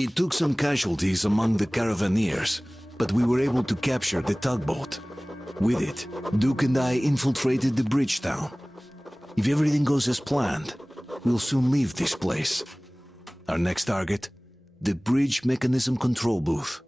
It took some casualties among the caravaneers, but we were able to capture the tugboat. With it, Duke and I infiltrated the bridge town. If everything goes as planned, we'll soon leave this place. Our next target? The bridge mechanism control booth.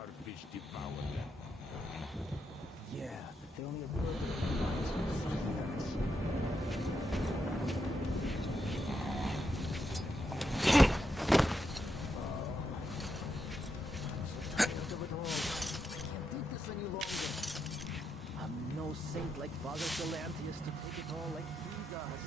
starfish devour them. Yeah, they only have birds. No saint like Father Galantius to take it all like he does.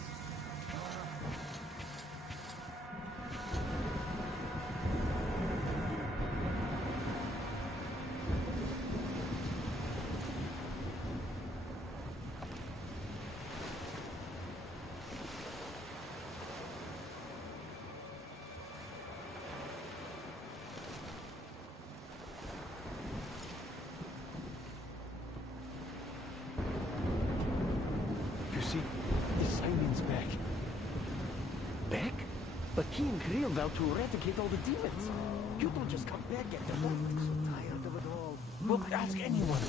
But he and Kriel vowed to eradicate all the demons. You don't just come back after that. I'm so tired of it all. Well, ask anyone.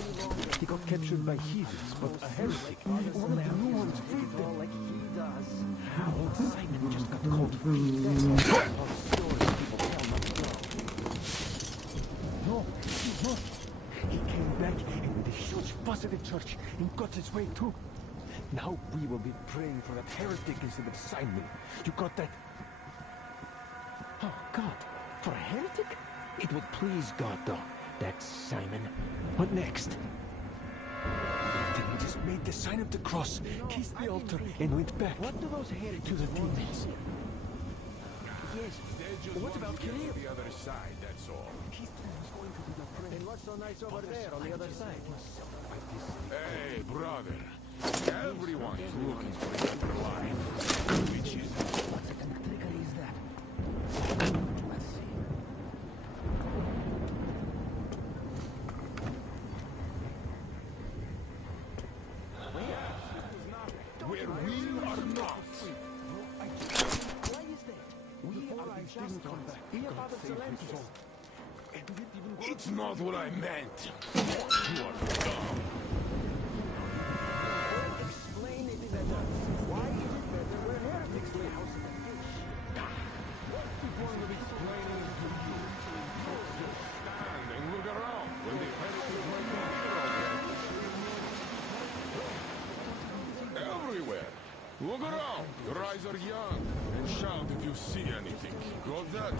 He got captured by heathens, but a heretic. One of the new ones freed them. Like he does. How? Simon just got caught. That's all the stories people tell not to know. No, he's not. He came back and with a huge fuss at the church and got his way too. Now we will be praying for that heretic instead of Simon. You got that? Oh, God. For a heretic? It would please God, though. That's Simon. What next? Then we just made the sign of the cross, kissed the altar, and went back. What do those heretics to the demons? Yes. They just What about to get Kriel? to the other side, that's all. He's going to do the prayer. And what's so nice over there on the other side? Hey, brother. Everyone's looking for a better life. Which is... What kind of trickery is that? Let's see. Where we are not. Why is that? We are just come back. Here, Father Galantius. It's not what I meant. You are dumb. Explain it better. Why is it better where heretics lay house in the fish? What's the point of explaining it to you? Just stand and look around when the heretics might be here already. Everywhere. Look around. Your eyes are young. And shout if you see anything. Got that?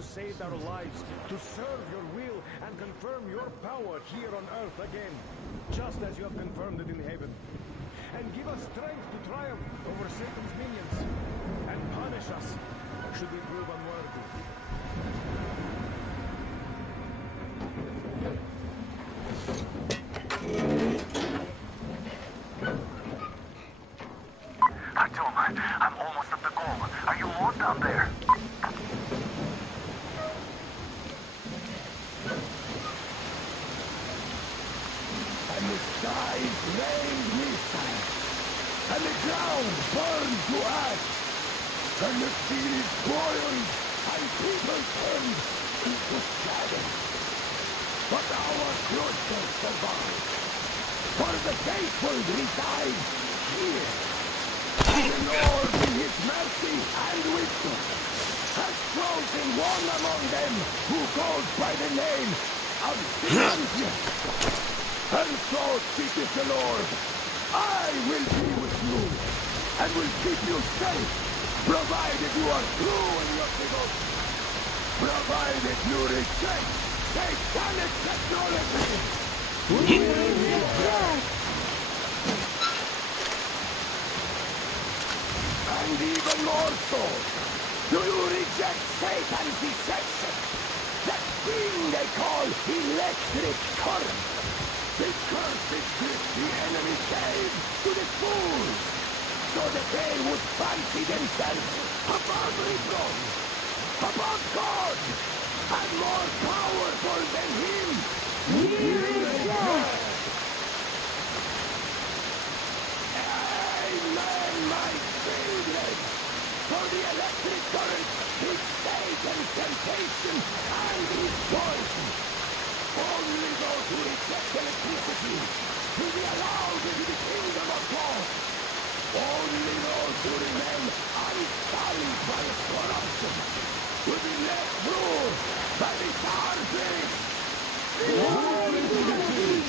Saved our lives to serve your will and confirm your power here on earth again, just as you have confirmed it in heaven. And give us strength to triumph over Satan's minions, and punish us should we prove unworthy. Artyom, I'm almost at the goal. Are you almost down there? And the skies rained missiles, and the ground burned to ash, and the sea boiled, and people turned into shadows. But our truth shall survive, for the faithful reside here. And the Lord in his mercy and wisdom has chosen one among them who goes by the name of Silencius. And so speaketh the Lord, I will be with you, and will keep you safe, provided you are true in your devotion, provided you reject satanic technology. And even more so, do you reject Satan's deception, that thing they call electric current? The cursed gift the enemy gave to the fools, so that they would fancy themselves above reproach, above God, and more powerful than him. Here is death! Amen, my children! For the electric current is Satan, temptation, and his poison. Only those who reject electricity will be allowed into the kingdom of God. Only those who remain unsullied by its corruption will be left ruled by the Starfish. Glory to the King!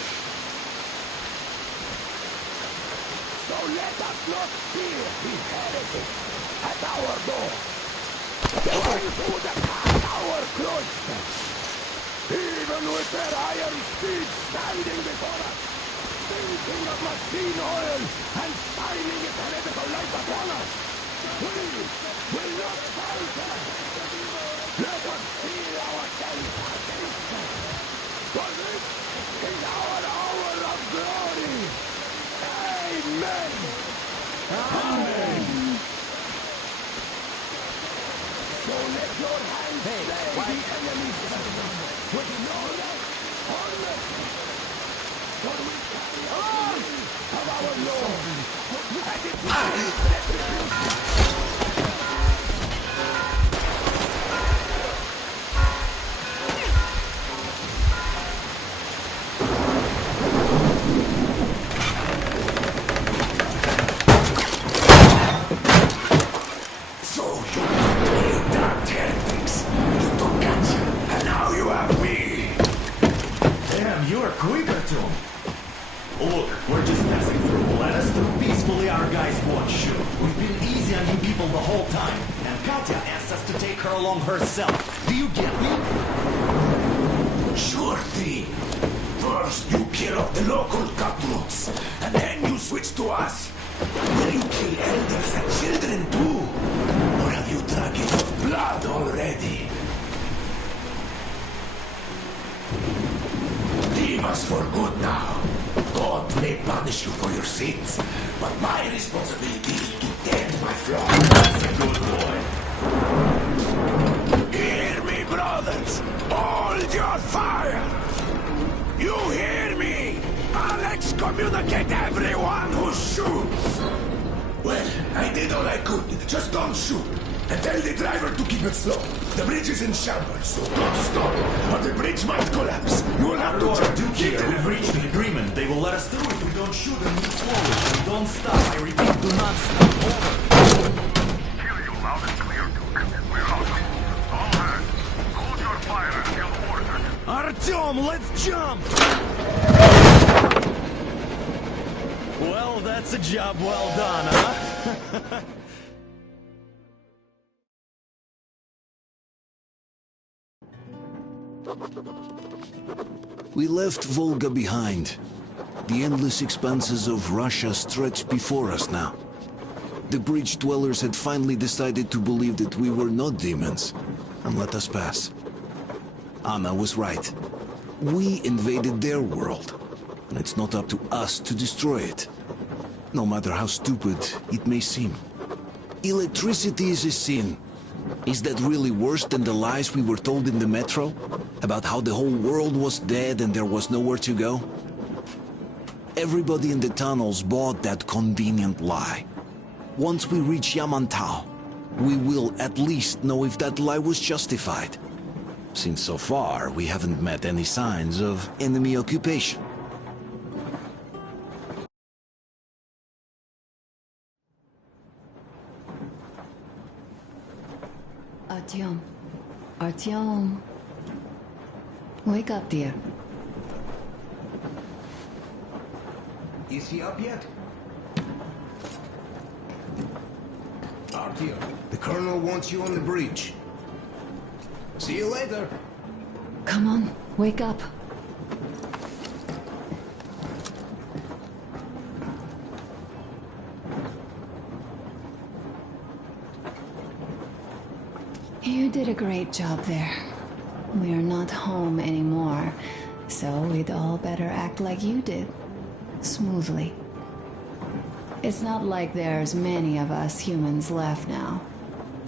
So let us not fear the heretics at our door. The ones who would attack our cloister. Even with their iron steed standing before us, thinking of machine oil and shining its heretical light upon us, we will not falter. Let us feel ourselves against them. For this is our hour of glory. Amen. Amen. So let your hands slay the enemies with knowledge, honesty. For we carry out the will of our Lord. And it is retribution. Quicker to him! Look, we're just passing through. Let us through peacefully, our guys won't shoot. We've been easy on you people the whole time. And Katya asked us to take her along herself. Do you get me? Sure thing. First you kill off the local cutthroats, and then you switch to us. Will you kill elders and children too? Or have you drunk enough blood already? Leave us for good now. God may punish you for your sins, but my responsibility is to tend my flock. That's a good boy. Hear me, brothers! Hold your fire! You hear me? I'll excommunicate everyone who shoots! Well, I did all I could. Just don't shoot. And tell the driver to keep it slow. The bridge is in shambles, so don't stop, or the bridge might collapse. You will have to keep it. We've reached an agreement. They will let us through if we don't shoot and move forward. We don't stop. I repeat, do not stop. Over. Hear you loud and clear, Duke. We're out. All hands, hold your fire until ordered. Artyom, let's jump! Well, that's a job well done, huh? We left Volga behind. The endless expanses of Russia stretched before us now. The bridge dwellers had finally decided to believe that we were not demons and let us pass. Anna was right. We invaded their world, and it's not up to us to destroy it, no matter how stupid it may seem. Electricity is a sin. Is that really worse than the lies we were told in the metro? About how the whole world was dead and there was nowhere to go? Everybody in the tunnels bought that convenient lie. Once we reach Yamantau, we will at least know if that lie was justified. Since so far, we haven't met any signs of enemy occupation. Artyom. Artyom. Wake up, dear. Is he up yet? Artyom, the colonel wants you on the bridge. See you later. Come on, wake up. You did a great job there. We're not home anymore, so we'd all better act like you did. Smoothly. It's not like there's many of us humans left now.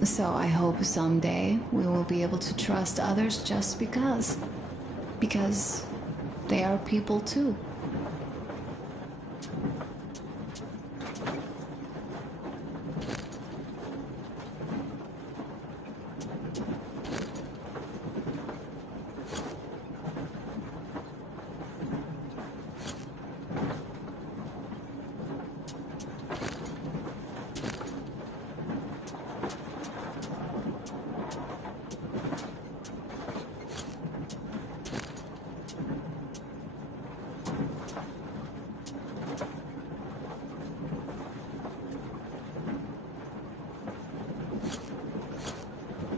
So I hope someday we will be able to trust others just because. Because they are people too.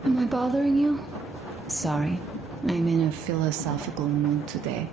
Am I bothering you? Sorry, I'm in a philosophical mood today.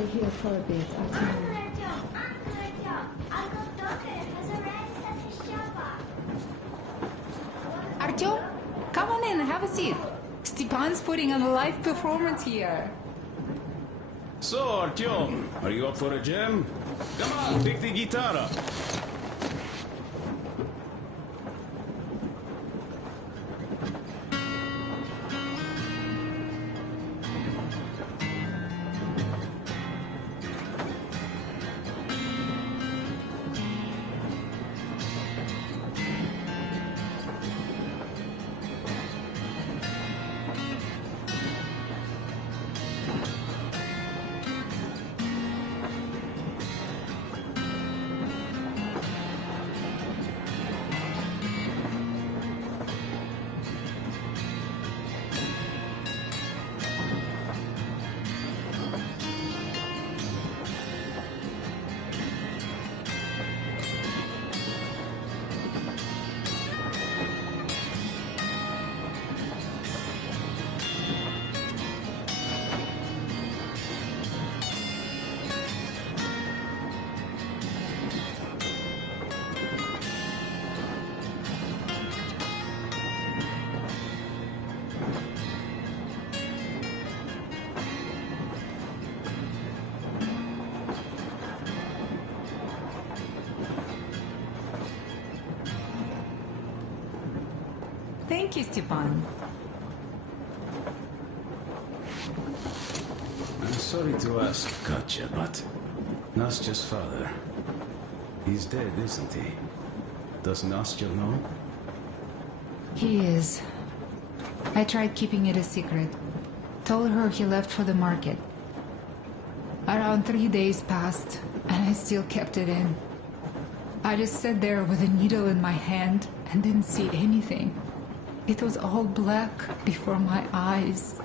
stay here for a bit, Artyom. Artyom, come on in, have a seat. Stepan's putting on a live performance here. So, Artyom, are you up for a jam? Come on, pick the guitar up. Thank you, Stepan. I'm sorry to ask, Katya, but Nastya's father, he's dead, isn't he? Does Nastya know? He is. I tried keeping it a secret. Told her he left for the market. Around 3 days passed, and I still kept it in. I just sat there with a needle in my hand and didn't see anything. It was all black before my eyes.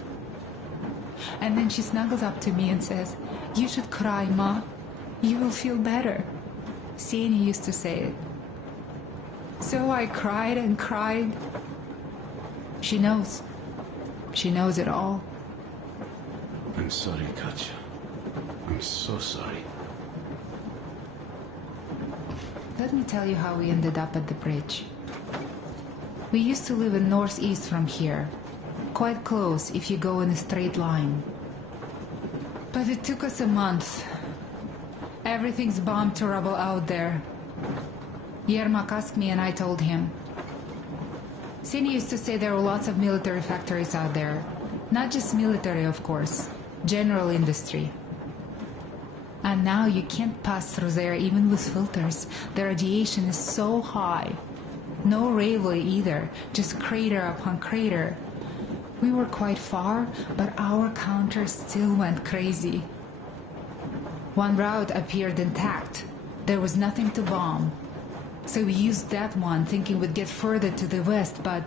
And then she snuggles up to me and says, "You should cry, Ma. You will feel better." Sani used to say it. So I cried and cried. She knows. She knows it all. I'm sorry, Katya. I'm so sorry. Let me tell you how we ended up at the bridge. We used to live in northeast from here. Quite close if you go in a straight line. But it took us a month. Everything's bombed to rubble out there. Yermak asked me and I told him. Sini used to say there were lots of military factories out there. Not just military, of course. General industry. And now you can't pass through there even with filters. The radiation is so high. No railway either, just crater upon crater. We were quite far, but our counter still went crazy. One route appeared intact. There was nothing to bomb. So we used that one, thinking we'd get further to the west, but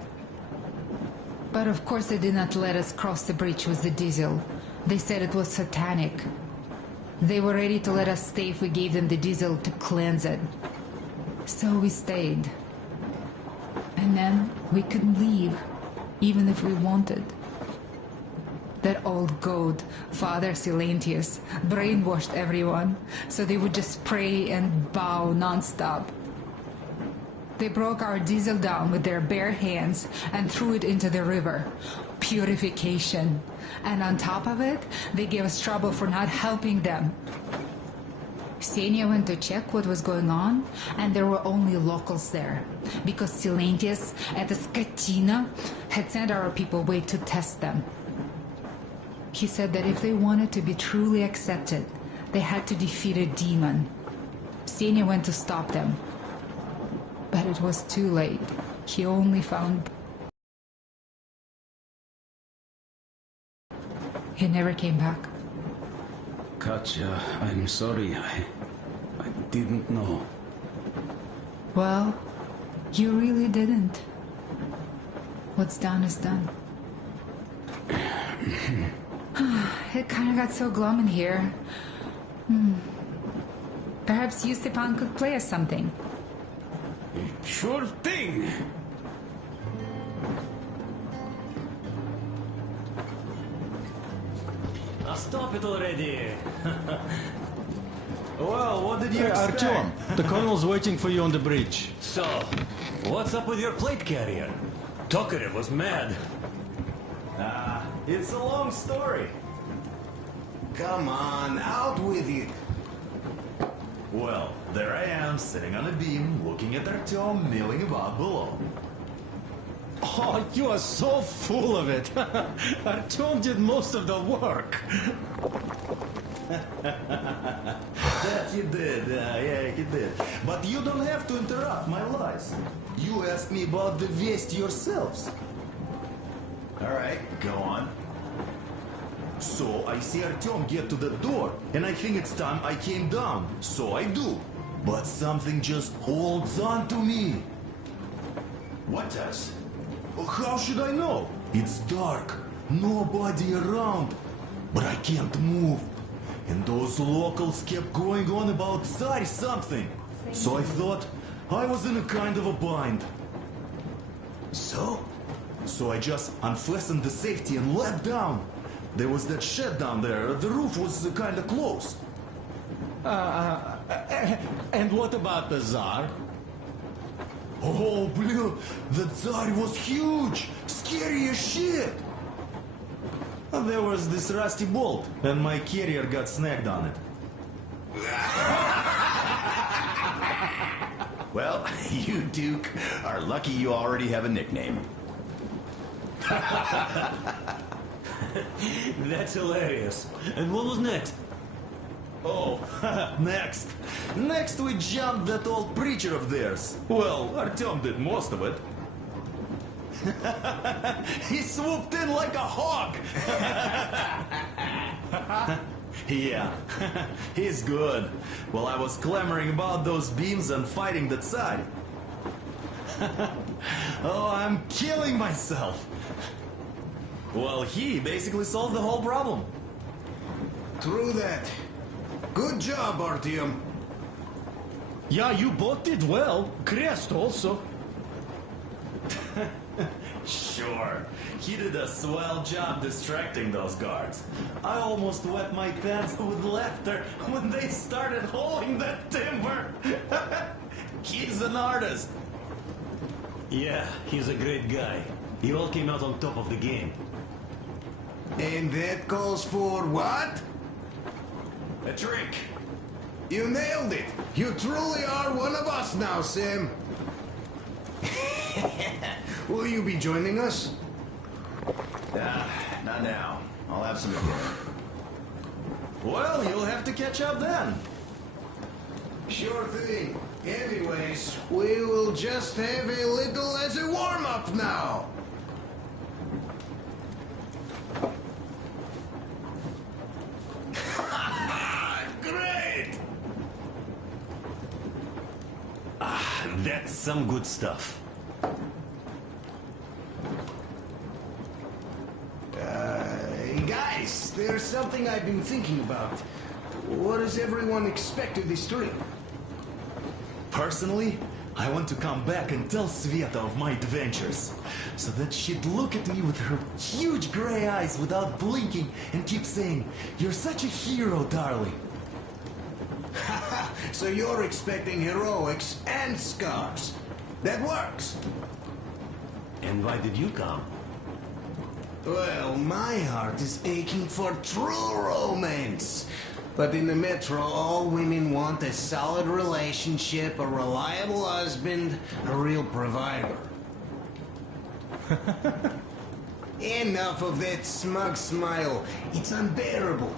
of course they did not let us cross the bridge with the diesel. They said it was satanic. They were ready to let us stay if we gave them the diesel to cleanse it. So we stayed. And then we couldn't leave, even if we wanted. That old goat, Father Silentius, brainwashed everyone, so they would just pray and bow non-stop. They broke our diesel down with their bare hands and threw it into the river. Purification. And on top of it, they gave us trouble for not helping them. Ksenia went to check what was going on, and there were only locals there, because Silentius at the Skatina had sent our people away to test them. He said that if they wanted to be truly accepted, they had to defeat a demon. Ksenia went to stop them, but it was too late. He only found... He never came back. Katya, I'm sorry. I didn't know. Well, you really didn't. What's done is done. It kind of got so glum in here. Perhaps you, Stepan, could play us something. Sure thing. stop it already. Well, what did you expect? Artyom, the colonel's waiting for you on the bridge. So, what's up with your plate carrier? Tokarev was mad. It's a long story. Come on, out with it. Well, there I am, sitting on a beam, looking at Artyom milling about below. Oh, you are so full of it. Artyom did most of the work. That he did, yeah, he did. But you don't have to interrupt my lies. You asked me about the Vest yourselves. Alright, go on. So I see Artyom get to the door, and I think it's time I came down. So I do. But something just holds on to me. What does? How should I know? It's dark, nobody around. But I can't move. And those locals kept going on about Tsar something. So I thought I was in a kind of a bind. So I just unfastened the safety and leapt down. There was that shed down there. The roof was kind of close. And what about the Tsar? Oh, blue, the Tsar was huge, scary as shit. There was this rusty bolt, and my carrier got snagged on it. Well, you, Duke, are lucky you already have a nickname. That's hilarious. And what was next? Oh, next. Next we jumped that old preacher of theirs. Well, Artyom did most of it. He swooped in like a hawk. Yeah, he's good. While I was clamoring about those beams and fighting the Tsar. Oh, I'm killing myself. Well, he basically solved the whole problem. True that. Good job, Artyom. Yeah, you both did well. Crest also. Sure, he did a swell job distracting those guards. I almost wet my pants with laughter when they started hauling that timber. He's an artist. Yeah, he's a great guy. He all came out on top of the game. And that calls for what? A drink. You nailed it. You truly are one of us now, Sam. Will you be joining us? Not now. I'll have some dinner. Well, you'll have to catch up then. Sure thing. Anyways, we will just have a little as a warm-up now. Great! That's some good stuff. Guys, there's something I've been thinking about. What does everyone expect of this trip? Personally, I want to come back and tell Sveta of my adventures, so that she'd look at me with her huge gray eyes without blinking and keep saying, "You're such a hero, darling." So you're expecting heroics and scars. That works. And why did you come? Well, my heart is aching for true romance. But in the metro, all women want a solid relationship, a reliable husband, a real provider. Enough of that smug smile. It's unbearable.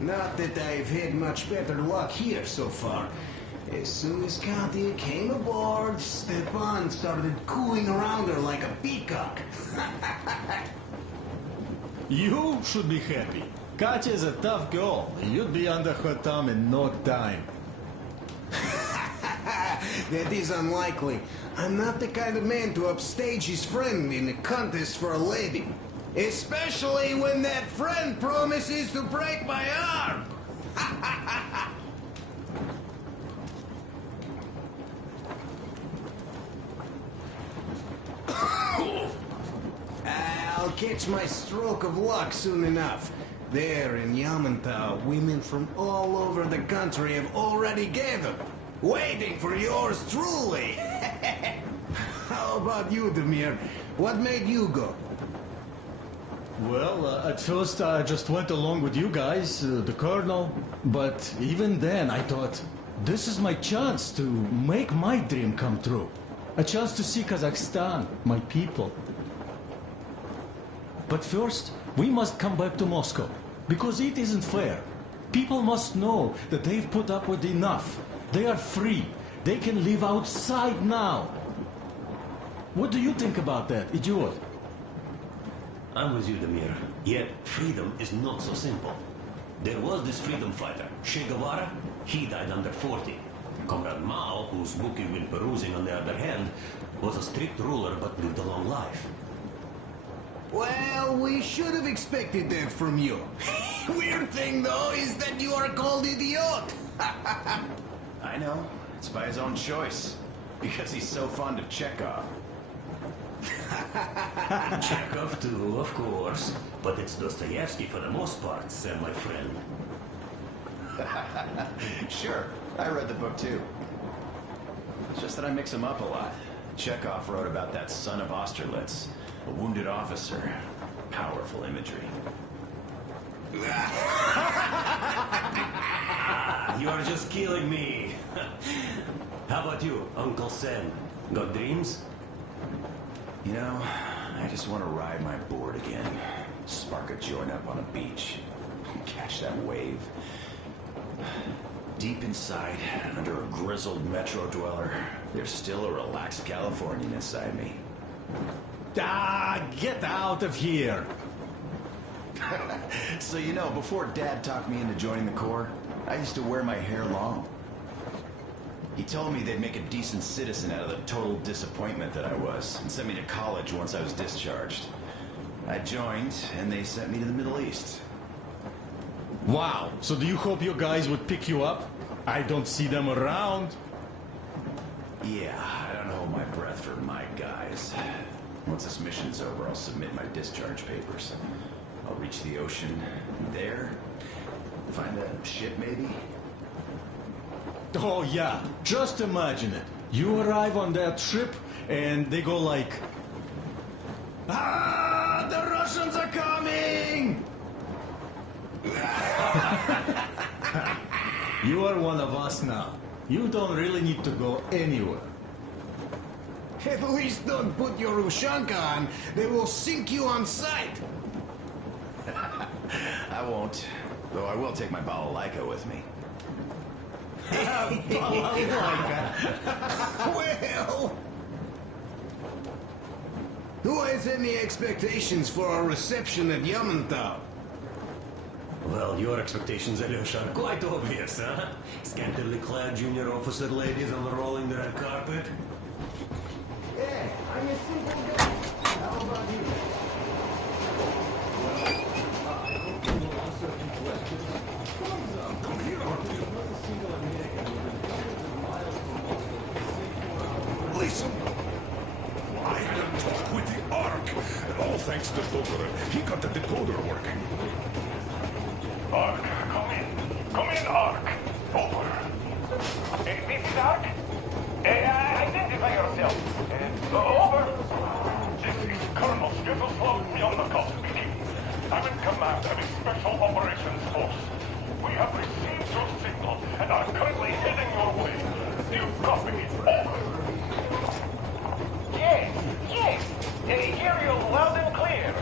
Not that I've had much better luck here so far. As soon as Katya came aboard, Stepan started cooing around her like a peacock. You should be happy. Katya's a tough girl. You'd be under her thumb in no time. That is unlikely. I'm not the kind of man to upstage his friend in a contest for a lady. Especially when that friend promises to break my arm. I'll catch my stroke of luck soon enough. There in Yamantau, women from all over the country have already gathered, waiting for yours truly. How about you, Demir? What made you go? Well, at first I just went along with you guys, the Colonel. But even then I thought, this is my chance to make my dream come true. A chance to see Kazakhstan, my people. But first, we must come back to Moscow, because it isn't fair. People must know that they've put up with enough. They are free. They can live outside now. What do you think about that, idiot? I'm with you, Demir. Yet, freedom is not so simple. There was this freedom fighter, Che Guevara. He died under 40. Comrade Mao, whose book you've been perusing on the other hand, was a strict ruler but lived a long life. Well, we should have expected that from you. Weird thing, though, is that you are called idiot. I know. It's by his own choice. Because he's so fond of Chekhov. Chekhov too, of course. But it's Dostoevsky for the most part, Sam, my friend. Sure, I read the book too. It's just that I mix them up a lot. Chekhov wrote about that son of Austerlitz, a wounded officer. Powerful imagery. You are just killing me. How about you, Uncle Sam? Got dreams? You know, I just want to ride my board again. Spark a joint up on a beach. Catch that wave. Deep inside, under a grizzled metro dweller, there's still a relaxed Californian inside me. Ah, get out of here! So you know, before Dad talked me into joining the Corps, I used to wear my hair long. He told me they'd make a decent citizen out of the total disappointment that I was, and sent me to college once I was discharged. I joined, and they sent me to the Middle East. Wow, so do you hope your guys would pick you up? I don't see them around. Yeah, I don't hold my breath for my guys. Once this mission's over, I'll submit my discharge papers. I'll reach the ocean, and there, find a ship maybe? Oh yeah, just imagine it. You arrive on that ship, and they go like... Ah, the Russians are coming! You are one of us now. You don't really need to go anywhere. At least don't put your Ushanka on. They will sink you on sight. I won't. Though I will take my balalaika with me. Well... Who has any expectations for our reception at Yamantau? Well, your expectations, Alyosha, are quite obvious, huh? Scantily clad junior officer ladies unrolling the red carpet. Yeah, I'm a simple guy. How about you? Come here, Artyom. Listen. I had a talk with the Ark. And all thanks to Dogorev. He got the decoder working. Ark, come in. Come in, Ark. Over. This is Ark? Identify yourself. Over. This is Colonel Skittleslaw Myonnikov speaking. I'm in command of a special operations force. We have received your signal and are currently heading your way. Do you copy? Over. Yes. They hear you loud and clear.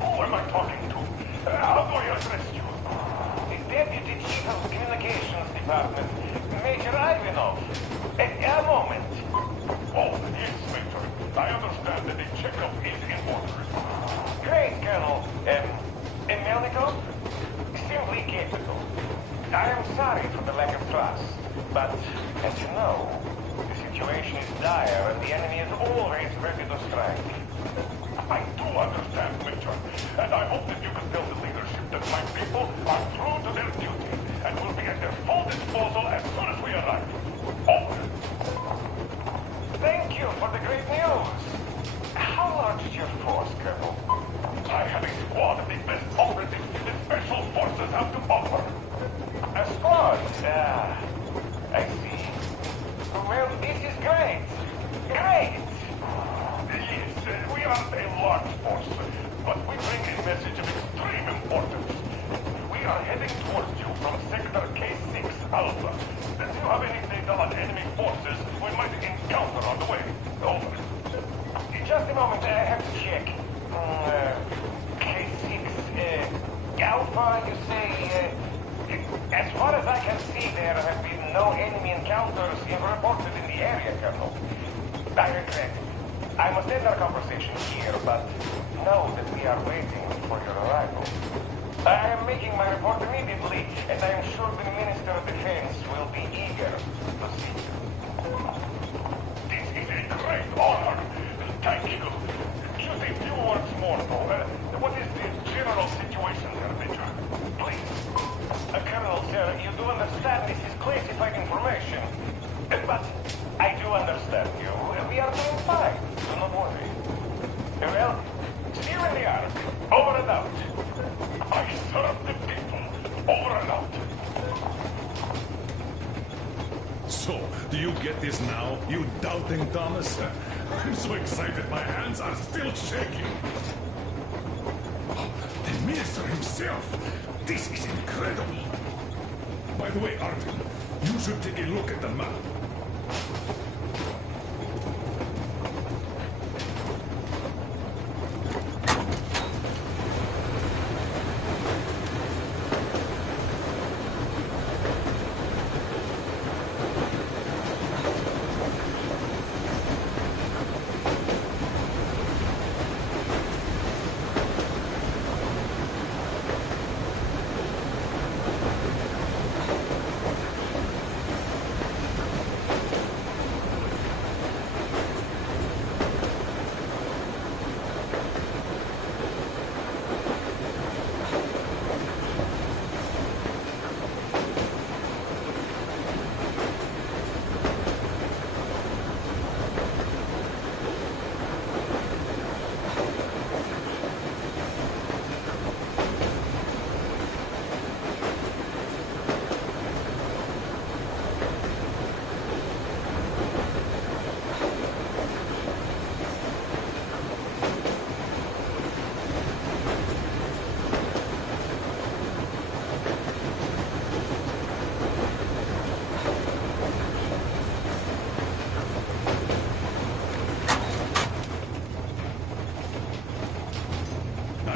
Who am I talking to? How do I address you? The Deputy Chief of Communications Department, Major Ivanov. A moment. Oh, yes, Major. I understand that the checkup is in order. Great, Colonel. Melnikov? Simply capable. I am sorry for the lack of trust, but, as you know, the situation is dire and the enemy is always ready to strike. I do understand, Major, and I hope that you can tell the leadership that my people are true to their duty and will be at their full disposal as soon as we arrive. Over. Thank you for the great news. How large is your force, Colonel? I have a squad of the best operatives in this squads have to offer. A squad? I see. Well, this is great. Great! Yes, we are a large force, but we bring a message of extreme importance. We are heading towards you from Sector K6 Alpha. Do you have any data on enemy forces we might encounter on the way? Over. Just a moment, I have to check. K6, Alpha, you say? As far as I can see, there have been no enemy encounters reported in the area, Colonel. I regret. I must end our conversation here, but know that we are waiting for your arrival. I am making my report immediately, and I am sure the Minister of Defense will be eager to see you. This is a great honor. Thank you. Just a few words more, though. What is the general situation there, Major? Please. Colonel, sir, you do understand this is classified information. But I do understand you. We are doing fine. Do not worry. Well, see you in the ark. Over and out. I serve the people. Over and out. So, do you get this now, you doubting Thomas? I'm so excited, my hands are still shaking. Oh, the minister himself. This is incredible. By the way, Artin, you should take a look at the map.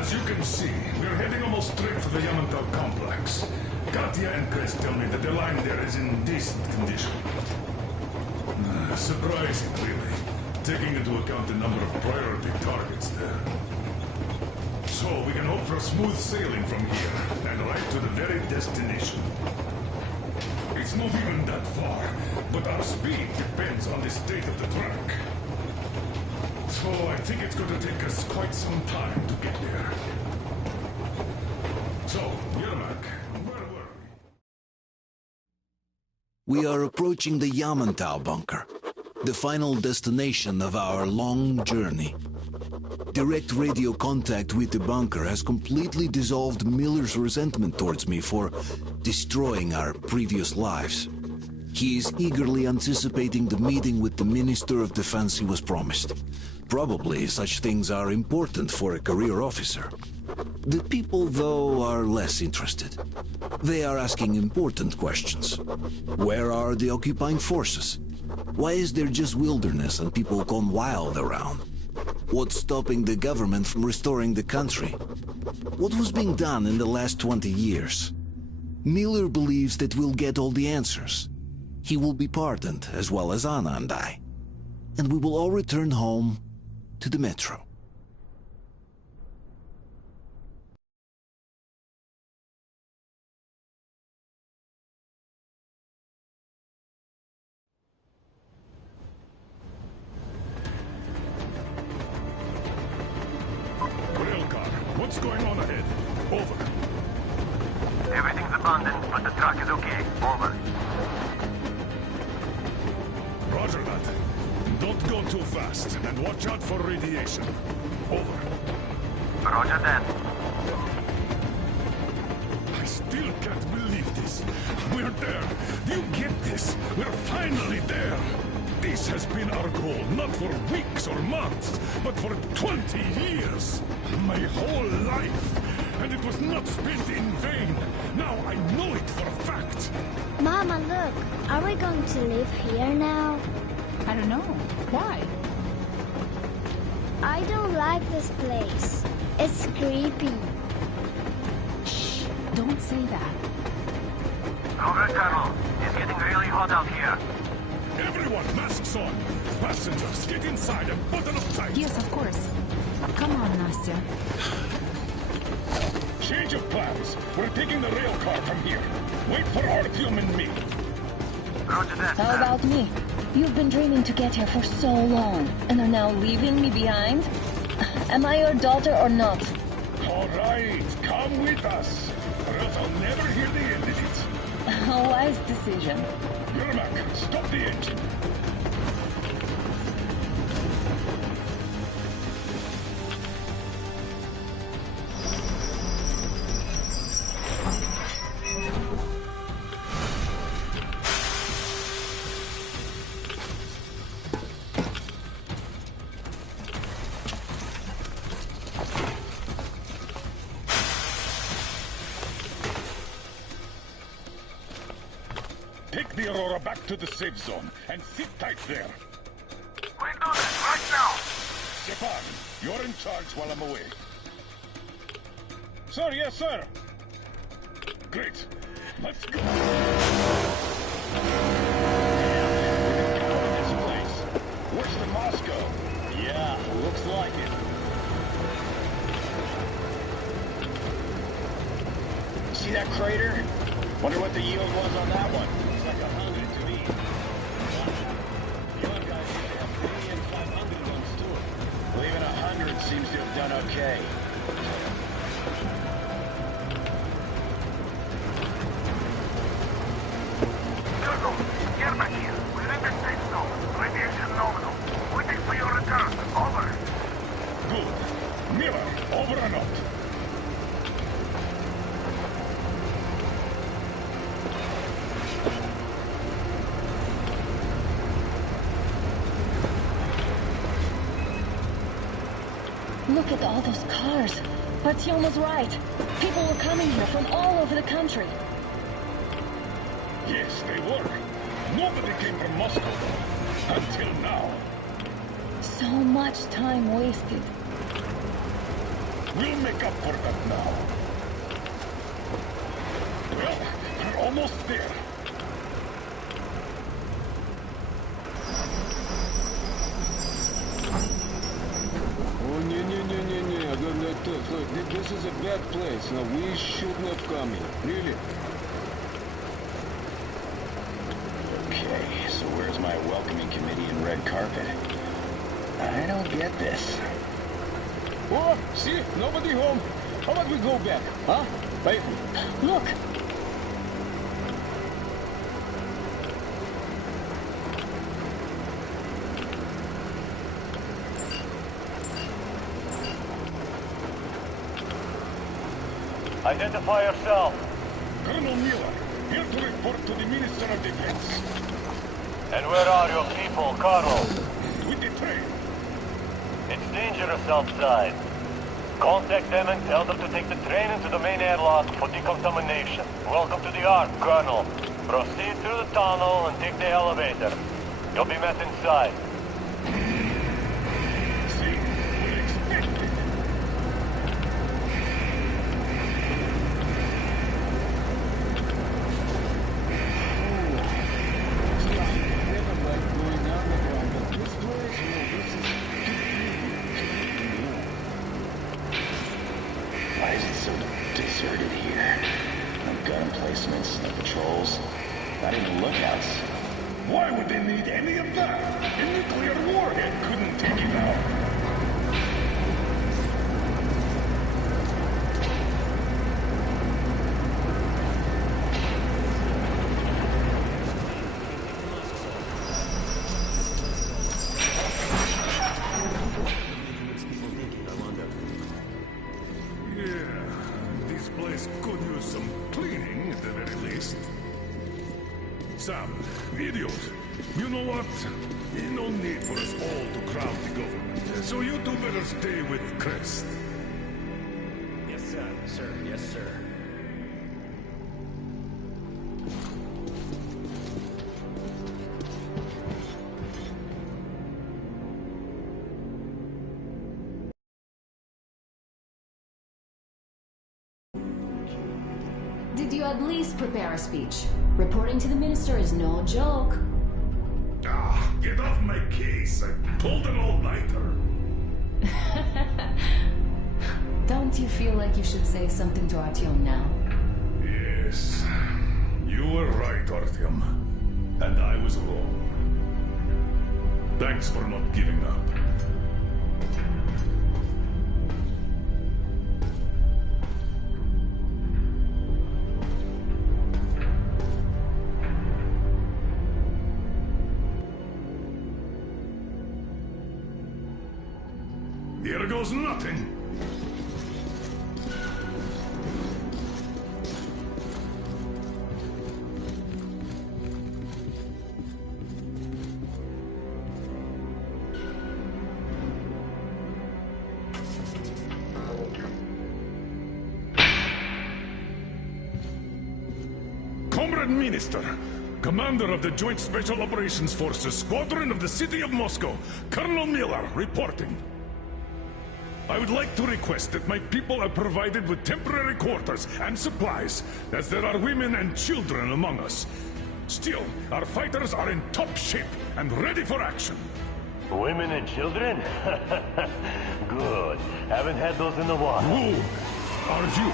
As you can see, we're heading almost straight for the Yamantau complex. Katya and Chris tell me that the line there is in decent condition. Surprising, really, taking into account the number of priority targets there. So we can hope for smooth sailing from here, and right to the very destination. It's not even that far, but our speed depends on the state of the track. So I think it's going to take us quite some time to get there. So, Yermak, where were we? We are approaching the Yamantau bunker, the final destination of our long journey. Direct radio contact with the bunker has completely dissolved Miller's resentment towards me for destroying our previous lives. He is eagerly anticipating the meeting with the Minister of Defense he was promised. Probably such things are important for a career officer. The people, though, are less interested. They are asking important questions. Where are the occupying forces? Why is there just wilderness and people gone wild around? What's stopping the government from restoring the country? What was being done in the last 20 years? Miller believes that we'll get all the answers. He will be pardoned, as well as Anna and I. And we will all return home to the metro. Railcar, what's going on ahead? Over. Everything's abandoned, but the truck is okay. Over. Roger that. Don't go too fast, and watch out for radiation. Over. Roger that. I still still can't believe this. We're there. Do you get this? We're finally there. This has been our goal, not for weeks or months, but for 20 years. My whole life. And it was not spent in vain. Now I know it for a fact. Mama, look. Are we going to live here now? I don't know. Why? I don't like this place. It's creepy. Shh. Don't say that. Over, Colonel. It's getting really hot out here. Everyone, masks on. Passengers, get inside and button up tight. Yes, of course. Come on, Nastya. Change of plans. We're taking the rail car from here. Wait for Artyom and me. Roger that. How about me? You've been dreaming to get here for so long, and are now leaving me behind? Am I your daughter or not? All right, come with us, or else I'll never hear the end of it. A wise decision. Yermak, stop the engine. Take the Aurora back to the safe zone and sit tight there. We do this right now. Stepan, you're in charge while I'm away. Sir, yes, sir. Great. Let's go. This place. Worse than Moscow. Yeah, looks like it. See that crater? Wonder what the yield was on that one. Looks like 100 to me. The other guys seem to have 3 and 500 guns too. Well, even 100 seems to have done okay. Jogo, get back here. We're in the safe zone. Radiation nominal. Waiting for your return. Over. Good. Miller, over and out. Look at all those cars. Artyom was right. People were coming here from all over the country. Yes, they were. Nobody came from Moscow, though. Until now. So much time wasted. We'll make up for that now. Well, we're almost there. Oh, look, this is a bad place. Now, we should not come here. Really? Okay, so where's my welcoming committee and red carpet? I don't get this. Oh, see? Nobody home. How about we go back, huh? Wait. Look! Identify yourself. Colonel Miller, here to report to the Minister of Defense. And where are your people, Colonel? With the train. It's dangerous outside. Contact them and tell them to take the train into the main airlock for decontamination. Welcome to the Ark, Colonel. Proceed through the tunnel and take the elevator. You'll be met inside. See, we expected. Why is it so deserted here? No gun emplacements, no patrols, not even lookouts. Why would they need any of that? A nuclear warhead couldn't take it out. Yeah, this place could use some cleaning. waste. Sam, idiot. You know what? No need for us all to crowd the government. So you two better stay with Crest. Yes, sir. Sir, yes, sir. Did you at least prepare a speech? Reporting to the minister is no joke. Ah, get off my case. I pulled an all-nighter. Don't you feel like you should say something to Artyom now? Yes. You were right, Artyom. And I was wrong. Thanks for not giving up. Here goes nothing. Comrade Minister, Commander of the Joint Special Operations Forces, Squadron of the City of Moscow, Colonel Miller, reporting. I would like to request that my people are provided with temporary quarters and supplies, as there are women and children among us. Still, our fighters are in top shape and ready for action. Women and children? Good. Haven't had those in a while. Who are you?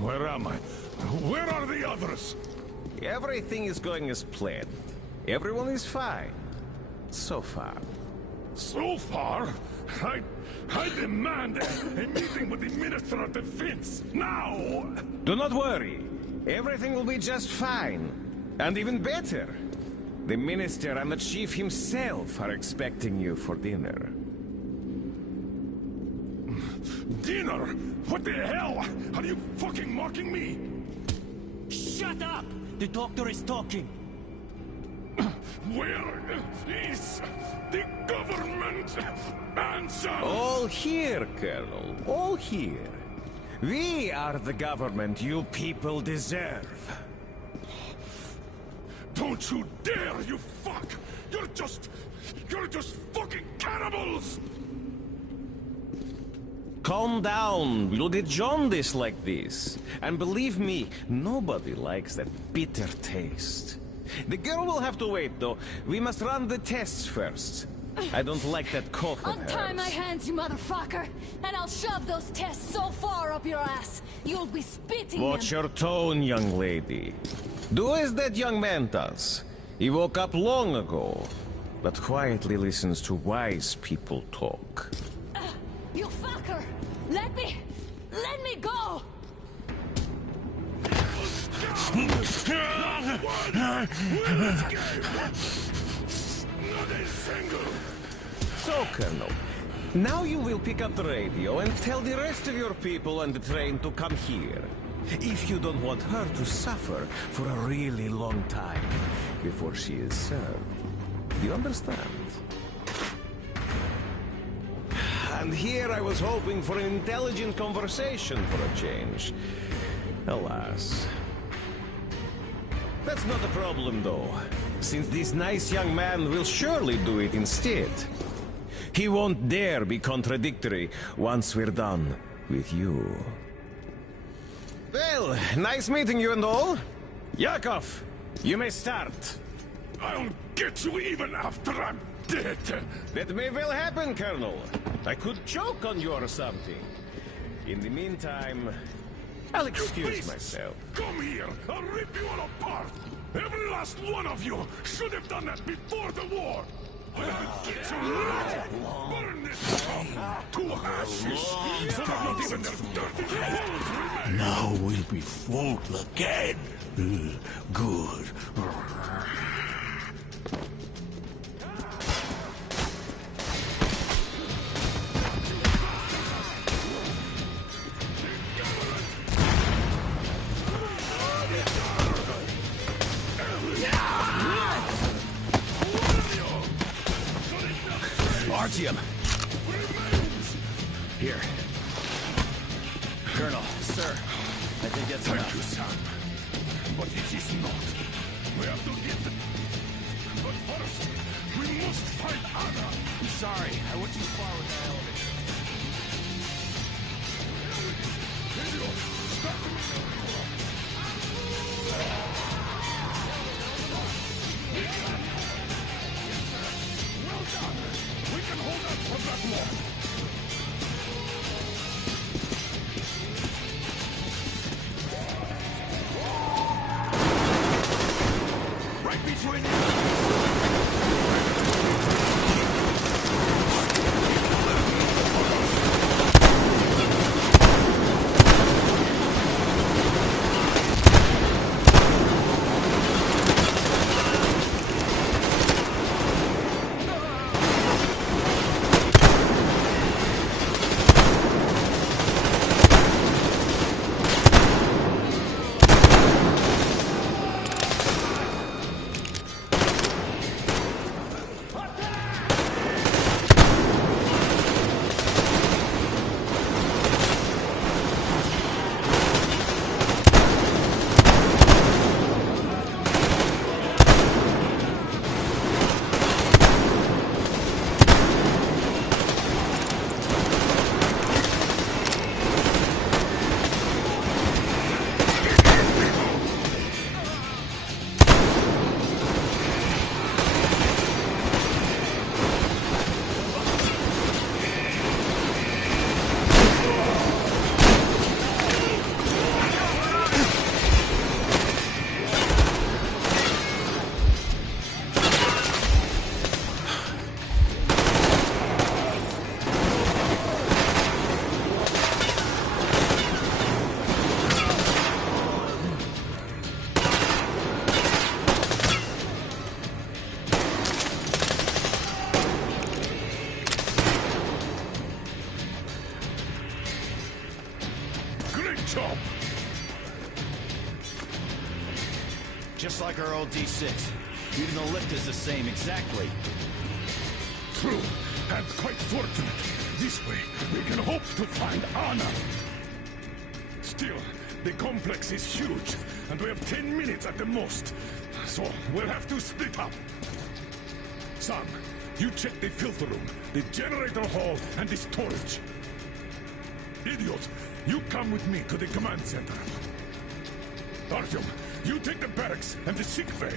Where am I? Where are the others? Everything is going as planned. Everyone is fine. So far. So far? I demand a meeting with the Minister of Defense, now! Do not worry. Everything will be just fine. And even better. The Minister and the Chief himself are expecting you for dinner. Dinner? What the hell? Are you fucking mocking me? Shut up! The doctor is talking. Where is the government answer? All here, Colonel. All here. We are the government you people deserve. Don't you dare, you fuck! You're just fucking cannibals! Calm down. We'll get jaundice like this. And believe me, nobody likes that bitter taste. The girl will have to wait, though. We must run the tests first. I don't like that cough of hers. Untie my hands, you motherfucker! And I'll shove those tests so far up your ass, you'll be spitting Watch them. your tone, young lady. Do as that young man does. He woke up long ago, but quietly listens to wise people talk. You fucker! Let me go! So, Colonel, now you will pick up the radio and tell the rest of your people on the train to come here. If you don't want her to suffer for a really long time before she is served. You understand? And here I was hoping for an intelligent conversation for a change. Alas. That's not a problem, though, since this nice young man will surely do it instead. He won't dare be contradictory once we're done. with you. Well, nice meeting you and all. Yakov, you may start. I'll get you even after I'm dead. That may well happen, Colonel. I could choke on you or something. In the meantime, I'll excuse myself. Come here, I'll rip you all apart. Every last one of you should have done that before the war. I'll get you now. Burn this town to ashes. So that not even their dirty bones remain. Now we'll be full again. Good. Artyom! Here. Colonel, sir, I think that's enough. Thank you, son. But it is not. We have to get them. But first, we must find Anna. I'm sorry, I went too far with that elevator. Idiot! Stop him! Well done! We can hold out for that long. Right between you! Just like our old D6. Even the lift is the same, exactly. True, and quite fortunate. This way, we can hope to find Anna. Still, the complex is huge, and we have 10 minutes at the most. So, we'll have to split up. Sam, you check the filter room, the generator hall, and the storage. Idiot, you come with me to the command center. Artyom, you take the barracks and the sick bay.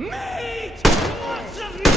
Mate! Lots of you!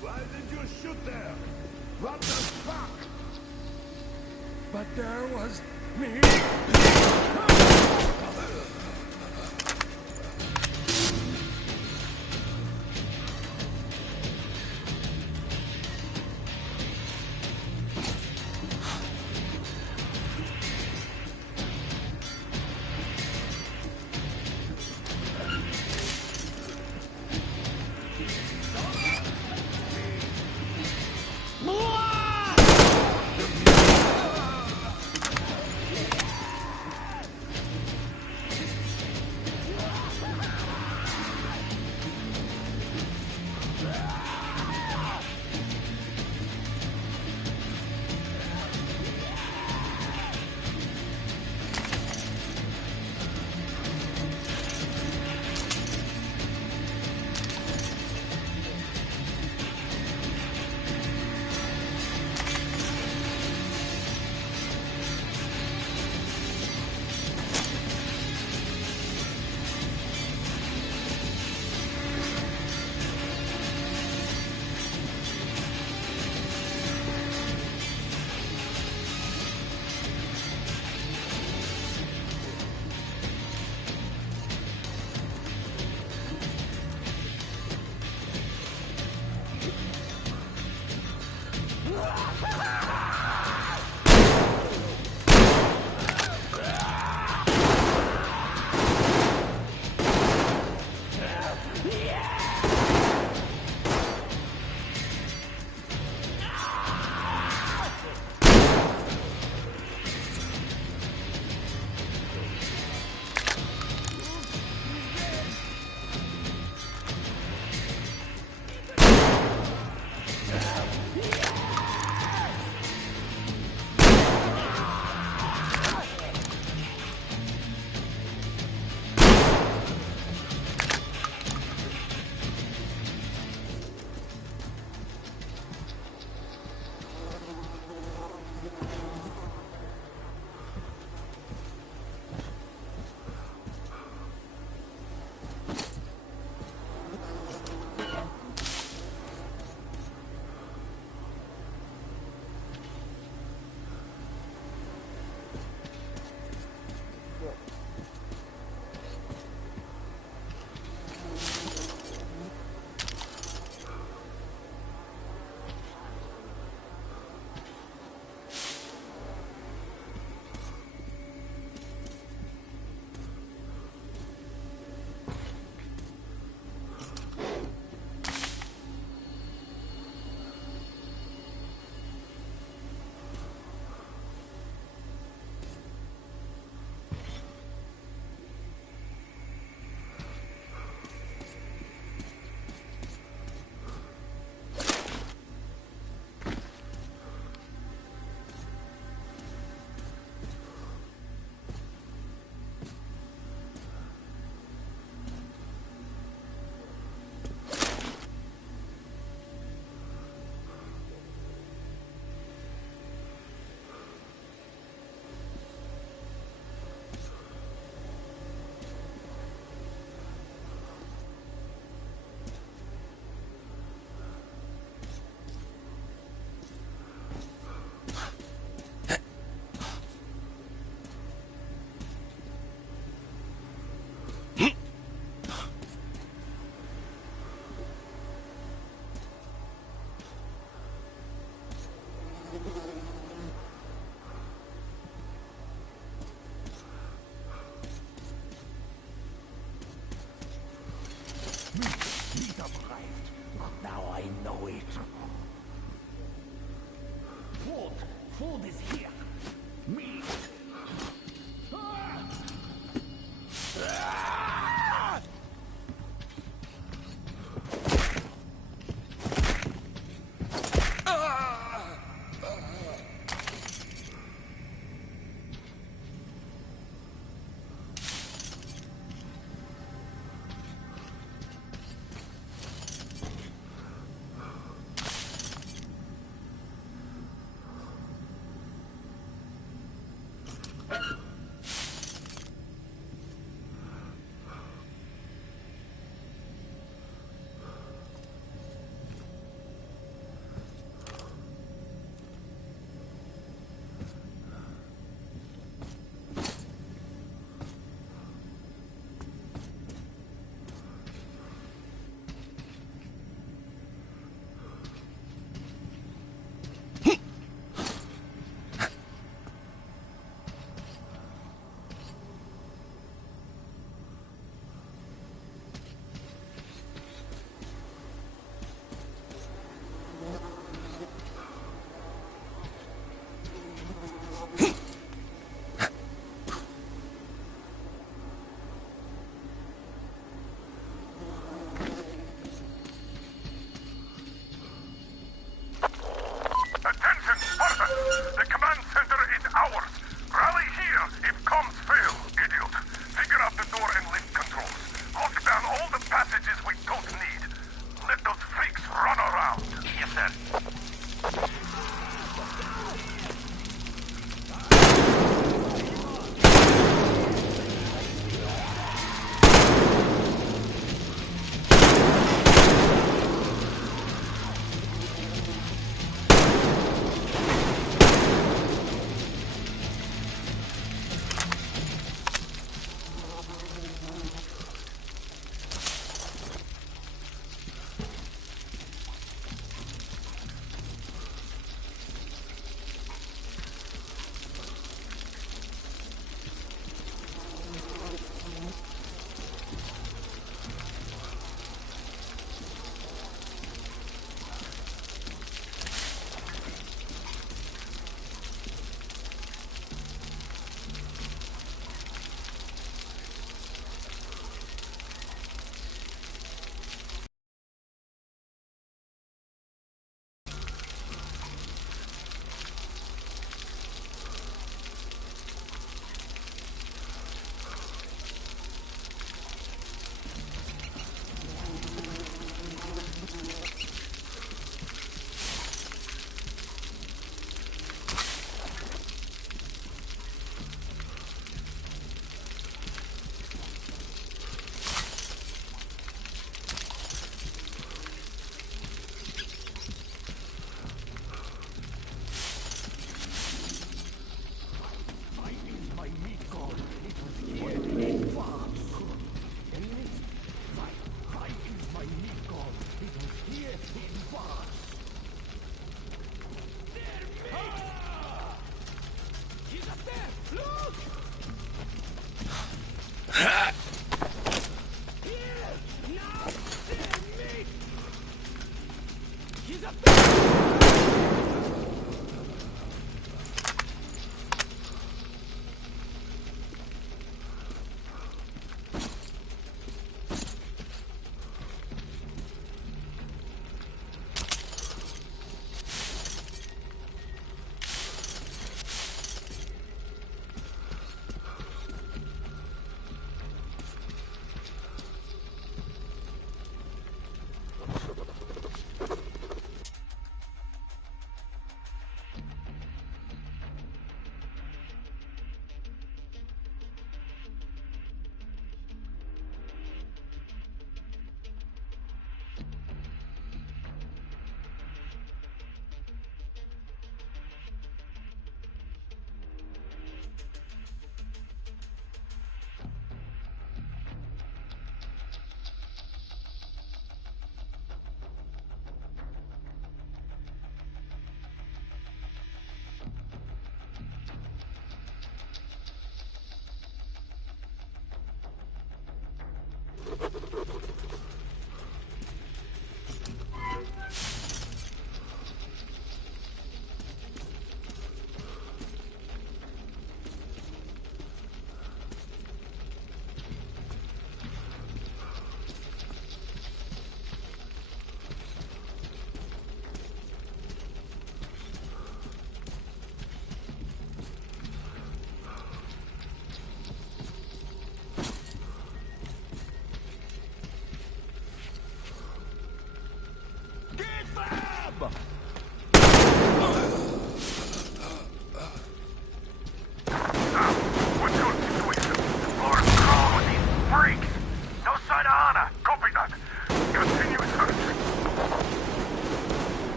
Why did you shoot there? What the fuck? But there was me.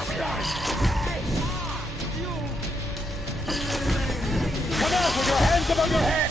Come out with your hands above your head!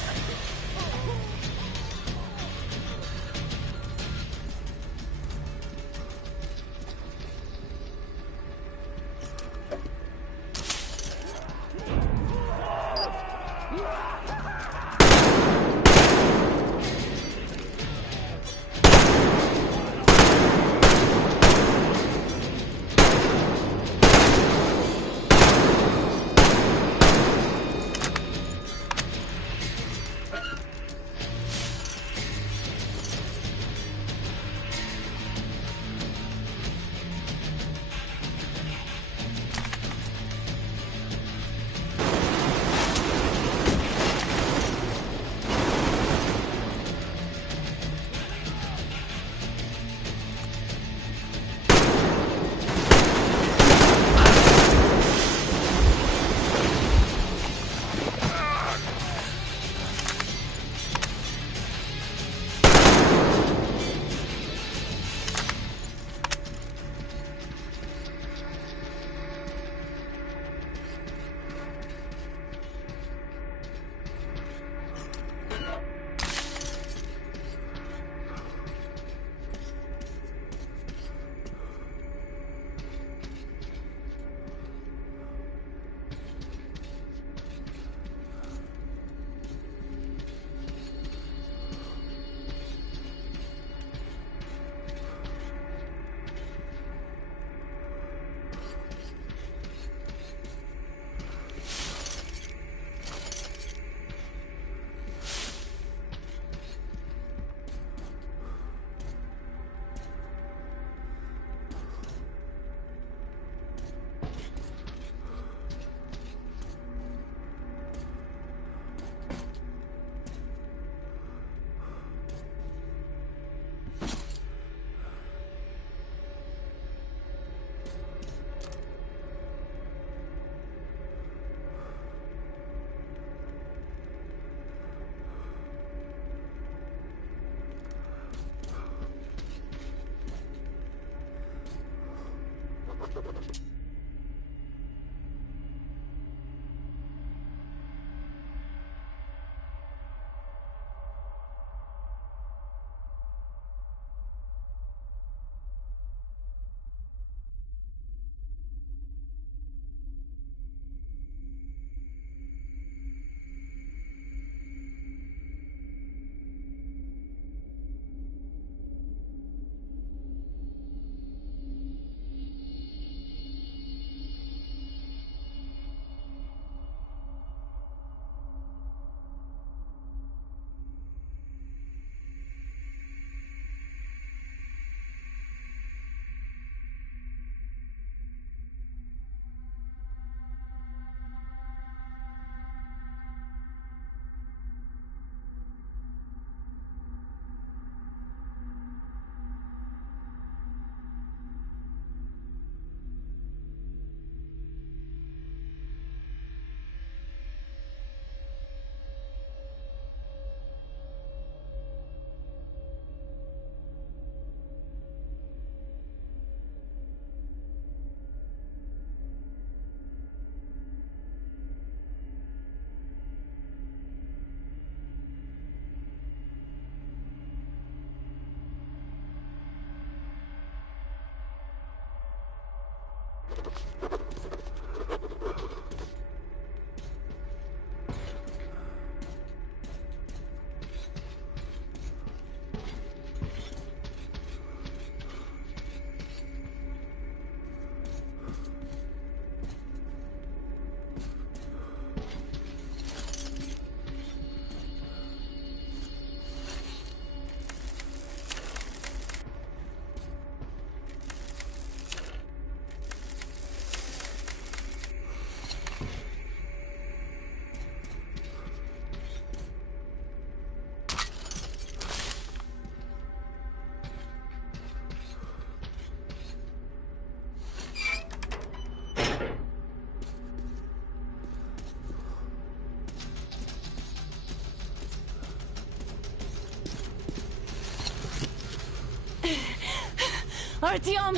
Artyom,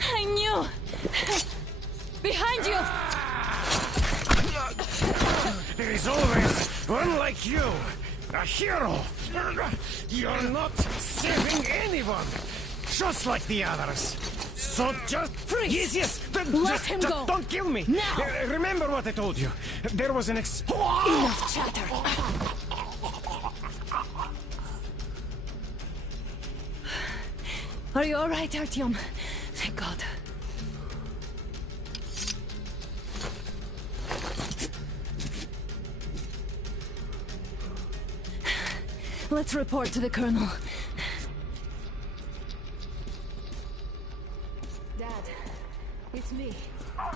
I knew! Behind you! There is always one like you, a hero. You're not saving anyone, just like the others. So just freeze. Yes. Let him go. Don't kill me. Now. Remember what I told you. There was an Enough chatter. Are you all right, Artyom? Thank God. Let's report to the Colonel. Dad, it's me. Are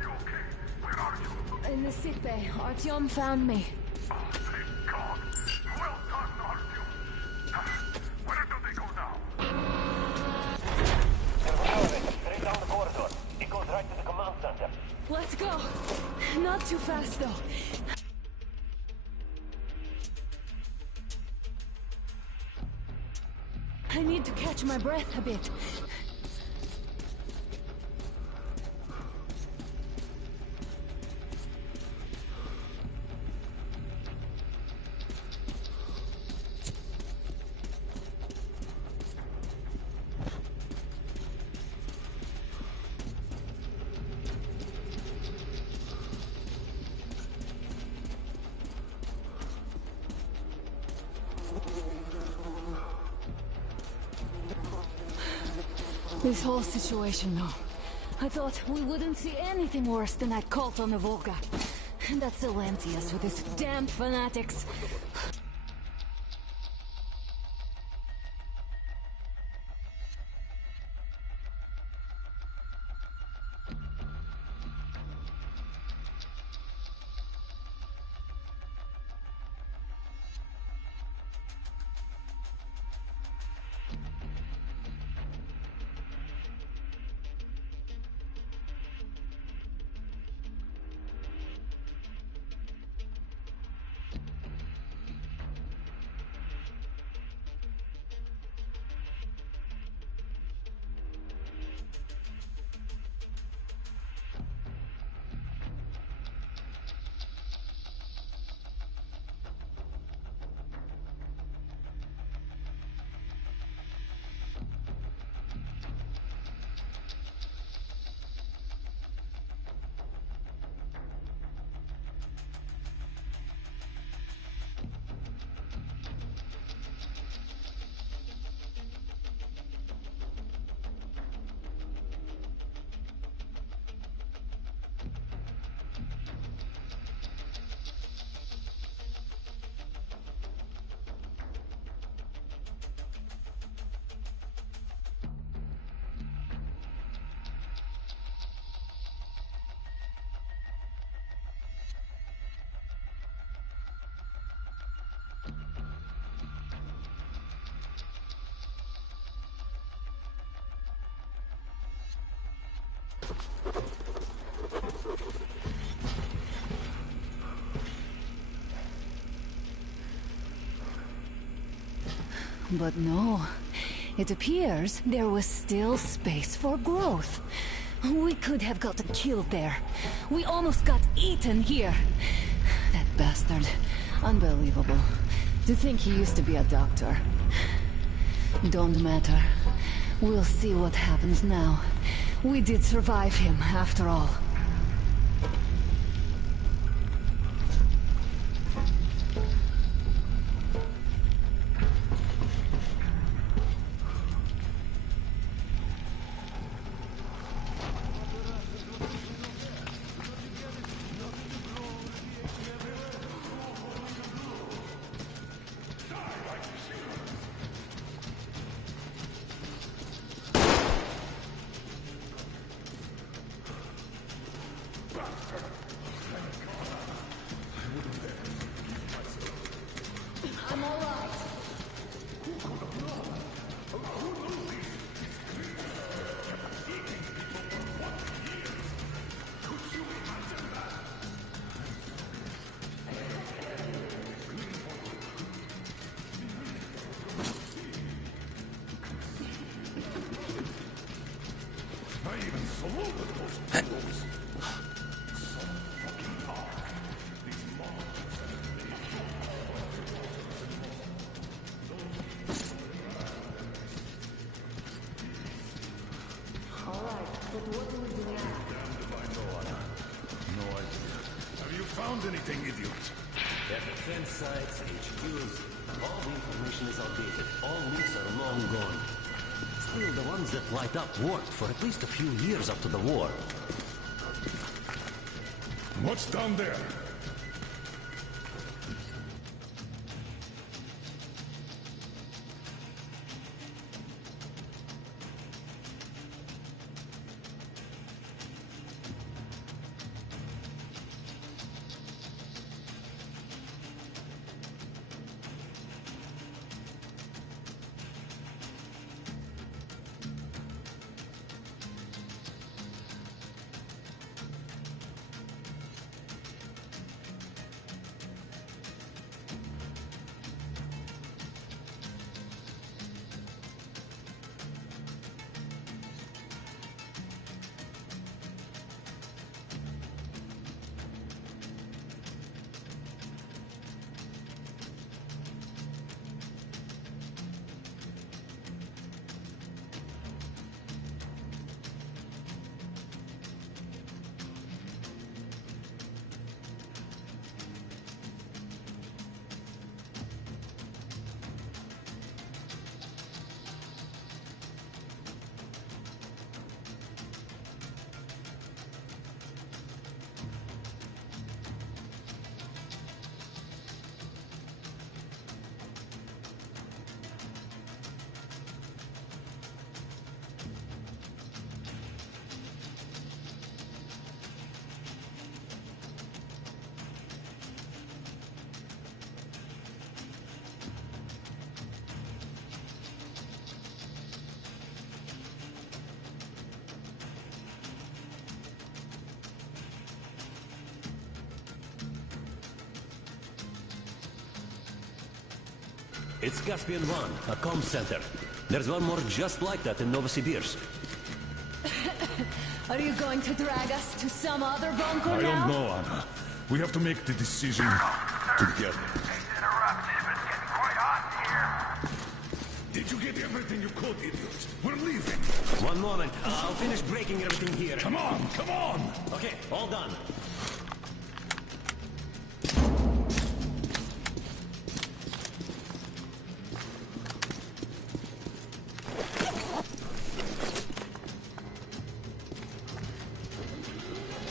you okay? Where are you? In the sick bay, Artyom found me. Oh, thank God. Well done, Artyom. Where do they go now? Straight down the corridor. It goes right to the command center. Let's go. Not too fast, though. I need to catch my breath a bit. This whole situation, though. I thought we wouldn't see anything worse than that cult on the Volga. And that still empty us with these damn fanatics. But no. It appears there was still space for growth. We could have gotten killed there. We almost got eaten here. That bastard. Unbelievable. To think he used to be a doctor. Don't matter. We'll see what happens now. We did survive him, after all. even saluted those fools. Some fucking ark. These monsters have made Alright, but what do we do now? Damned if I know, Anna. No idea. Have you found anything, idiot? Their defense sites, HQs, all the information is outdated. All nukes are long gone. Still, the ones that light up worked for at least a few years after the war. What's down there? It's Caspian 1, a comm center. There's one more just like that in Novosibirsk. Are you going to drag us to some other bunker I now? don't know, Anna. We have to make the decision together. Did you get everything you could, idiot? We're leaving. One moment. I'll finish breaking everything here. Come on, come on! Okay, all done.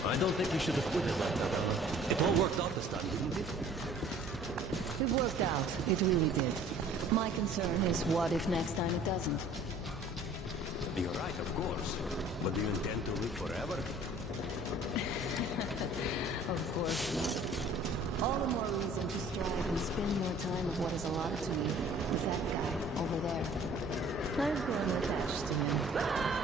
I don't think we should have put it like that. It all worked out this time, didn't it? It worked out. It really did. My concern is what if next time it doesn't? You're right, of course. But do you intend to live forever? Of course not. All the more reason to strive and spend more time of what is allotted to me with that guy over there. I've grown attached to him.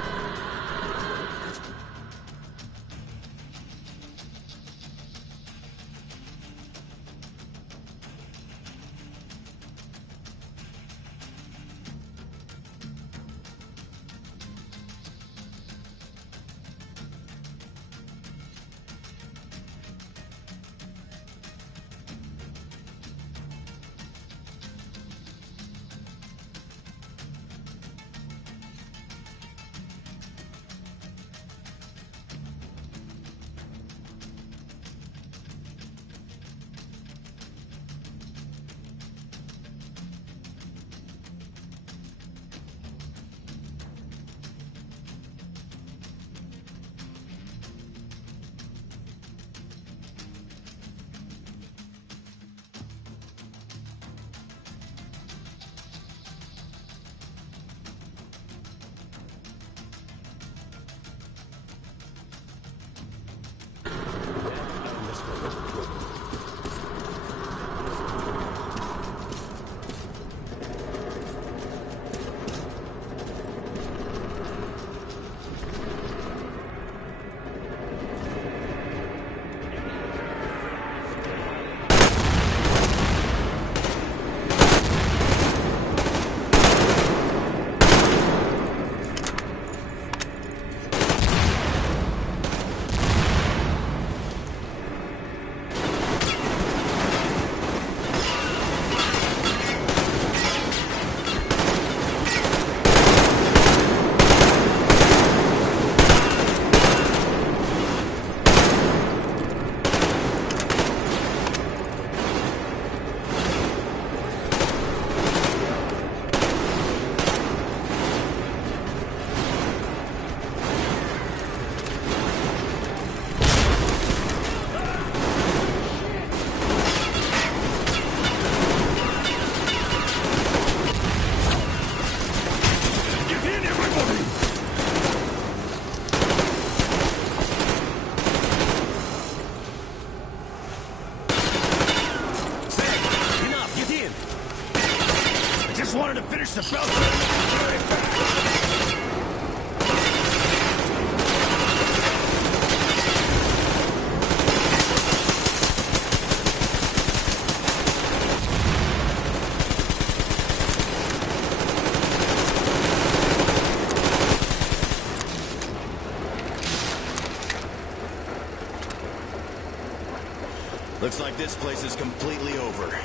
Looks like this place is completely over.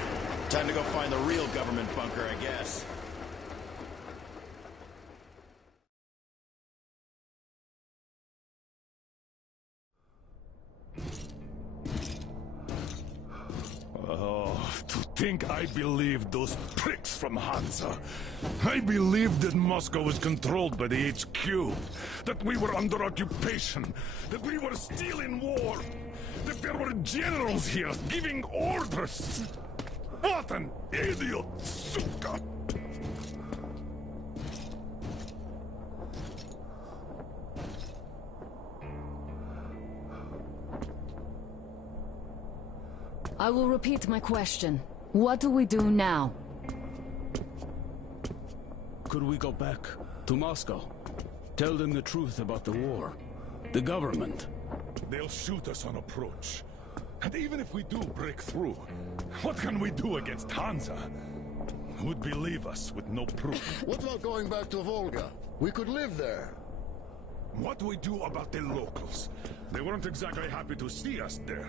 Time to go find the real government bunker, I guess. Oh, to think I believed those pricks from Hansa. I believed that Moscow was controlled by the HQ, that we were under occupation, that we were still in war, that there were generals here giving orders. What an idiot, suka! I will repeat my question. What do we do now? Could we go back to Moscow? Tell them the truth about the war. The government. They'll shoot us on approach. And even if we do break through, what can we do against Hansa? Who'd believe us with no proof? What about going back to Volga? We could live there. What do we do about the locals? They weren't exactly happy to see us there.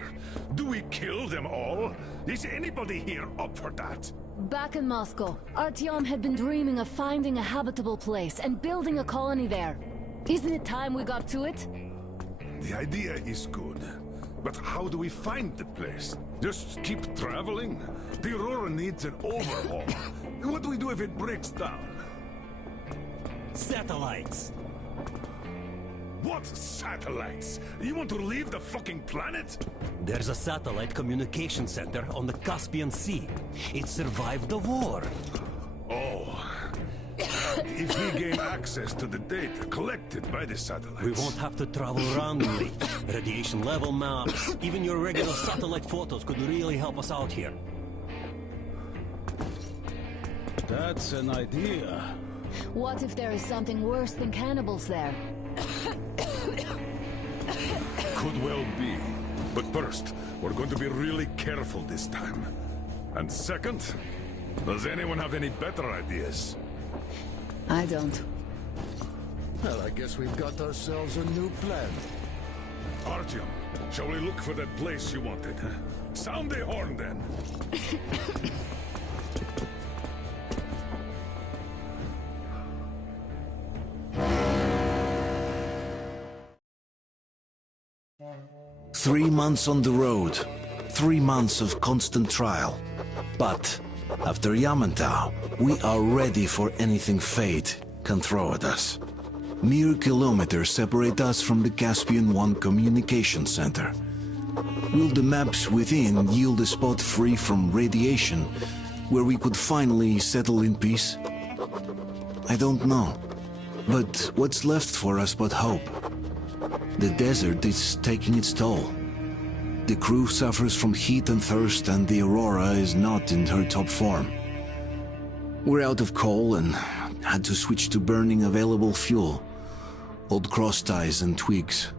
Do we kill them all? Is anybody here up for that? Back in Moscow, Artyom had been dreaming of finding a habitable place and building a colony there. Isn't it time we got to it? The idea is good. But how do we find the place? Just keep traveling? The Aurora needs an overhaul. What do we do if it breaks down? Satellites! What satellites? You want to leave the fucking planet? There's a satellite communication center on the Caspian Sea. It survived the war. Oh. If we gain access to the data collected by the satellites... We won't have to travel around, really. Radiation level maps, even your regular satellite photos could really help us out here. That's an idea. What if there is something worse than cannibals there? Could well be. But first, we're going to be really careful this time. And second, does anyone have any better ideas? I don't. Well, I guess we've got ourselves a new plan. Artyom, shall we look for that place you wanted? Sound the horn, then. Three months on the road, 3 months of constant trial. But after Yamantau, we are ready for anything fate can throw at us. Mere kilometers separate us from the Caspian 1 communication center. Will the maps within yield a spot free from radiation, where we could finally settle in peace? I don't know. But what's left for us but hope? The desert is taking its toll. The crew suffers from heat and thirst, and the Aurora is not in her top form. We're out of coal and had to switch to burning available fuel. Old cross ties and twigs.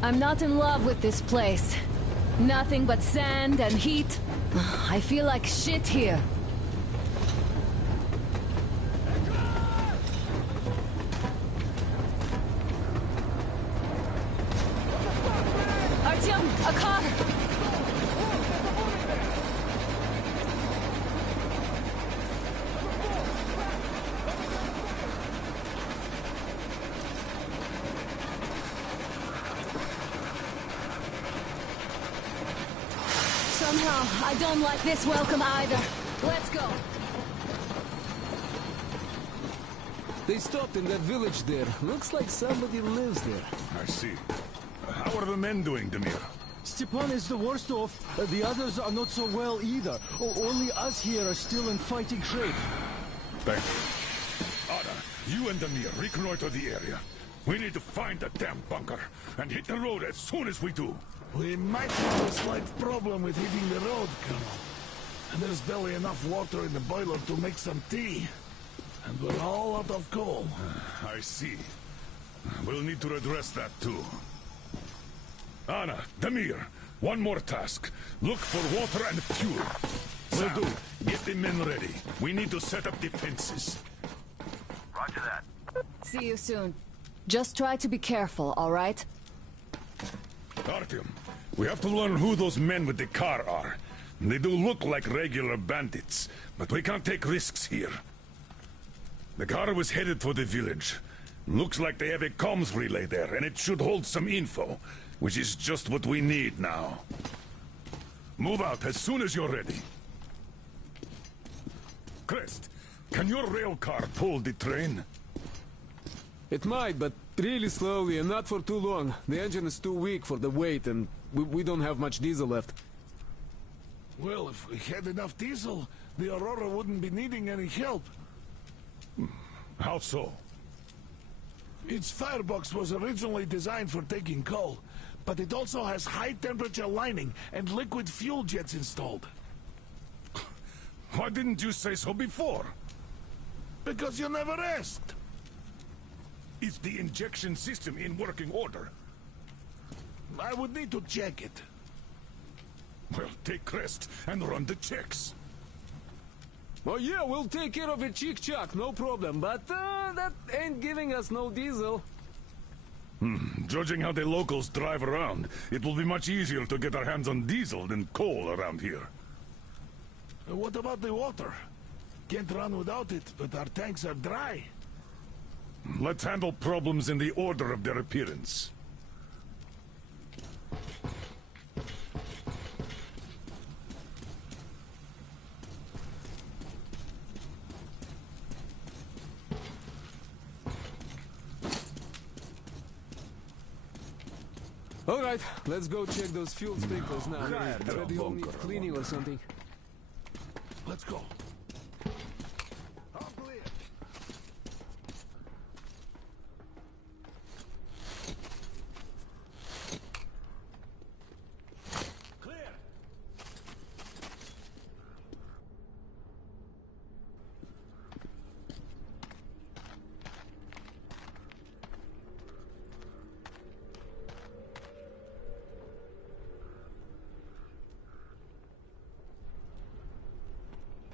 I'm not in love with this place. Nothing but sand and heat. I feel like shit here. Artyom, a car! Somehow, I don't like this welcome either. Let's go. They stopped in that village there. Looks like somebody lives there. I see. How are the men doing, Demir? Stepan is the worst off. The others are not so well either. Only us here are still in fighting shape. Thank you. Ada, you and Demir reconnoiter the area. We need to find the damn bunker and hit the road as soon as we do. We might have a slight problem with hitting the road, Colonel. And there's barely enough water in the boiler to make some tea. And we're all out of coal. I see. We'll need to address that too. Anna, Damir, one more task. Look for water and fuel. Will do. Get the men ready. We need to set up defenses. Roger that. See you soon. Just try to be careful, all right? Artyom, we have to learn who those men with the car are. They do look like regular bandits, but we can't take risks here. The car was headed for the village. Looks like they have a comms relay there, and it should hold some info, which is just what we need now. Move out as soon as you're ready. Crest, can your rail car pull the train? It might, but really slowly and not for too long. The engine is too weak for the weight, and we don't have much diesel left. Well, if we had enough diesel, the Aurora wouldn't be needing any help. How so? Its firebox was originally designed for taking coal, but it also has high-temperature lining and liquid fuel jets installed. Why didn't you say so before? Because you never asked. Is the injection system in working order? I would need to check it. Well, take Crest and run the checks. Oh yeah, we'll take care of it, chick-chock, no problem. But that ain't giving us no diesel. Judging how the locals drive around, it will be much easier to get our hands on diesel than coal around here. What about the water? Can't run without it, but our tanks are dry. Let's handle problems in the order of their appearance. All right, let's go check those fuel sprinklers now. Maybe you'll need cleaning or something. Let's go.